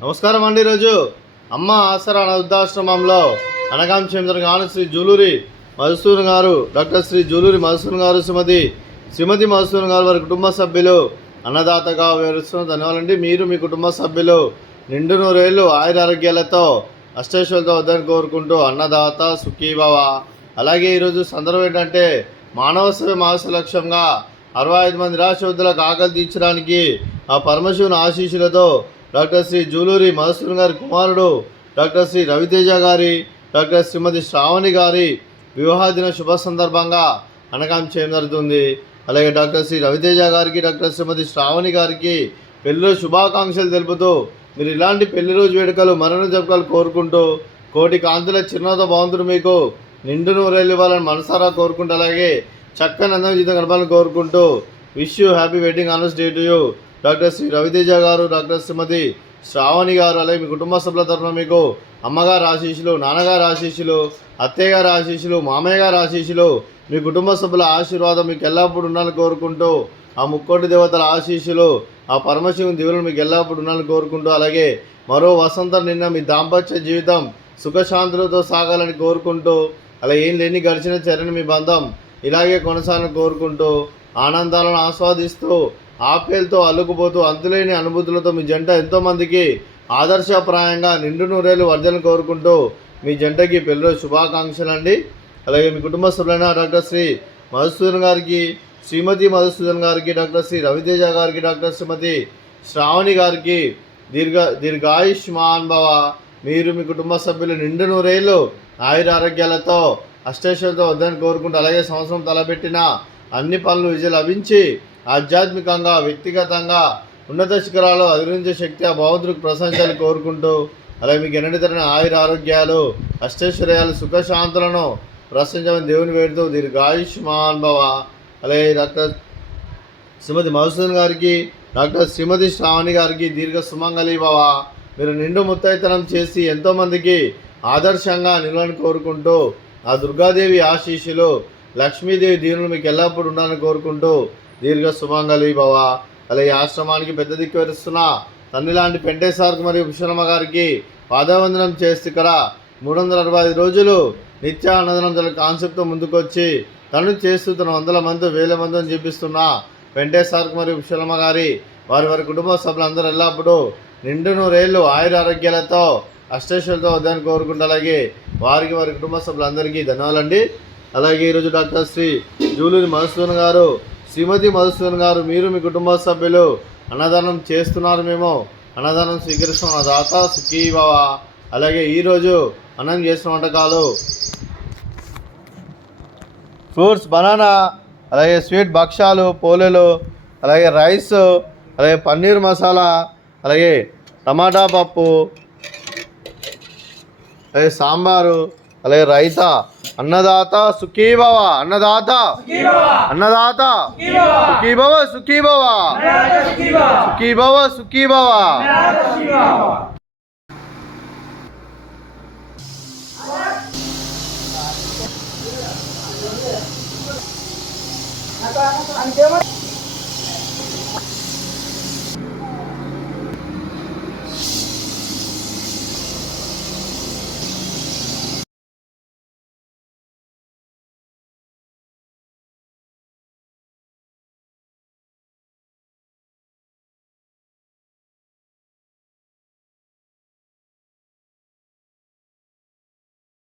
నమస్కారం అండి. ఈరోజు అమ్మ ఆసరా వృద్ధాశ్రమంలో అనగాం చెందిన శ్రీ జూలూరి మధుసూదన్ గారు, డాక్టర్ శ్రీ జూలూరి మధుసూదన్ గారు, శ్రీమతి మధుసూదన్ గారు వారి కుటుంబ సభ్యులు అన్నదాతగా వివరిస్తున్న ధన్యవాదాలండి. మీరు మీ కుటుంబ సభ్యులు నిండు నూరేళ్ళు ఆయురారోగ్యాలతో అష్టైశ్వర్యాలతో వద్దని కోరుకుంటూ అన్నదాత సుఖీభవ. అలాగే ఈరోజు సందర్భం ఏంటంటే మానవ సేవ మాస లక్ష్యంగా 65 మంది నిరాశ్రయులకు ఆకలి తీర్చడానికి ఆ పరమశివుని ఆశీస్సులతో డాక్టర్ శ్రీ జూలూరి మధుసూదన్ గారి కుమారుడు డాక్టర్ శ్రీ రవితేజ గారి, డాక్టర్ శ్రీమతి శ్రావణి గారి వివాహ దిన శుభ సందర్భంగా అనగాం చేయడం జరుగుతుంది. అలాగే డాక్టర్ శ్రీ రవితేజ గారికి, డాక్టర్ శ్రీమతి శ్రావణి గారికి పెళ్లిరోజు శుభాకాంక్షలు తెలుపుతూ మీరు ఇలాంటి పెళ్లి రోజు వేడుకలు మరణ జరుపుకలు కోరుకుంటూ కోటి కాంతుల చిరునవ్వుతో భగవంతుడు మీకు నిండు నూరేళ్ళు ఇవ్వాలని మనసారా కోరుకుంటూ, అలాగే చక్కని అందం జీవితం గడపాలని కోరుకుంటూ wish you happy wedding anniversary to you doctor Shri Raviteja గారు, డాక్టర్ శ్రీమతి శ్రావణి గారు. అలాగే మీ కుటుంబ సభ్యుల తరఫున మీకు అమ్మగారు ఆశీస్సులు, నాన్నగారు ఆశీస్సులు, అత్తయ్య గారు ఆశీస్సులు, మామయ్య గారు ఆశీస్సులు, మీ కుటుంబ సభ్యుల ఆశీర్వాదం మీకు ఎల్లప్పుడూ ఉండాలని కోరుకుంటూ ఆ ముక్కోటి దేవతల ఆశీస్సులు, ఆ పరమశివుని దేవులను మీకు ఎల్లప్పుడూ ఉండాలని కోరుకుంటూ, అలాగే మరో వసంతం నిన్న మీ దాంపత్య జీవితం సుఖశాంతులతో సాగాలని కోరుకుంటూ, అలా ఏం లేని గడిచిన చరణి మీ బంధం ఇలాగే కొనసాగాలని కోరుకుంటూ, ఆనందాలను ఆస్వాదిస్తూ ఆప్యాయలతో అల్లుకుపోతూ అంతులేని అనుభూతులతో మీ జంట ఎంతోమందికి ఆదర్శప్రాయంగా నిండు నూరేళ్ళు వర్ధలను కోరుకుంటూ మీ జంటకి పెళ్లిరోజు శుభాకాంక్షలు అండి. అలాగే మీ కుటుంబ సభ్యులైన డాక్టర్ శ్రీ మధుసూదన్ గారికి, శ్రీమతి మధుసూదన్ గారికి, డాక్టర్ శ్రీ రవితేజ గారికి, డాక్టర్ శ్రీమతి శ్రావణి గారికి దీర్ఘాయుష్మాన్ భవ. మీరు మీ కుటుంబ సభ్యులు నిండు నూరేళ్ళు ఆయుర ఆరోగ్యాలతో అష్టైశ్వర్యాలతో వద్దని కోరుకుంటూ, అలాగే సంవత్సరం తలపెట్టిన అన్ని పనులు విజయం లభించి ఆధ్యాత్మికంగా, వ్యక్తిగతంగా ఉన్నత శిఖరాలు అధిగమించే శక్తి ఆ భగవంతుడికి ప్రశంసాలు కోరుకుంటూ, అలాగే మీకు ఎన్నటి తరని ఆయుర ఆరోగ్యాలు, అష్టైశ్వర్యాలు, సుఖశాంతులను ప్రశంసమని దేవుని వేడుతూ దీర్ఘాయుష్మాన్ భవ. అలాగే డాక్టర్ శ్రీమతి మధుసూదన్ గారికి, డాక్టర్ శ్రీమతి శ్రావణి గారికి దీర్ఘ సుమంగళి భవ. మీరు నిండు ముత్తైతనం చేసి ఎంతోమందికి ఆదర్శంగా నిలవని కోరుకుంటూ ఆ దుర్గాదేవి ఆశీస్సులు, లక్ష్మీదేవి దీవులు మీకు ఎల్లప్పుడూ ఉండాలని కోరుకుంటూ దీర్ఘ సుమంగళి భవ. అలాగే ఆశ్రమానికి పెద్ద దిక్కు వరుస్తున్న తండ్రి లాంటి పెంటేశ్వర్కి మరియు విశ్వనమ్మ గారికి పాదవందనం చేస్తూ ఇక్కడ 365 రోజులు నిత్య అన్నదానం జల కాన్సెప్ట్తో ముందుకొచ్చి తను చేస్తూ తన 100 మంది 1000 మందిని చూపిస్తున్న పెంటేశ్వర్కి మరియు విశ్వనమ్మ గారి వారి కుటుంబ సభ్యులందరూ ఎల్లప్పుడూ నిండు నూరేళ్ళు ఆయుర ఆరోగ్యాలతో అష్టైశ్వర్యాలతో వద్దని కోరుకుంటూ, అలాగే వారి కుటుంబ సభ్యులందరికీ ధన్యవాదాలండి. అలాగే ఈరోజు డాక్టర్ శ్రీ జూలూరి మధుసూదన్ గారు, శ్రీమతి మధుసూదన్ గారు మీరు మీ కుటుంబ సభ్యులు అన్నదానం చేస్తున్నారు, మేము అన్నదానం స్వీకరిస్తున్న దాత సుఖీభవ. అలాగే ఈరోజు అన్నం చేసిన వంటకాలు ఫ్రూట్స్, బనానా, అలాగే స్వీట్ భక్ష్యాలు, పోలేలు, అలాగే రైస్, అలాగే పన్నీర్ మసాలా, అలాగే టమాటా పప్పు, అలాగే సాంబారు, అలాగే రైతా. అన్నదాత సుఖీభవ, అన్నదాత అన్నదాత సుఖీభవ, సుఖీభవ సుఖీభవ, సుఖీభవ. అంతేమో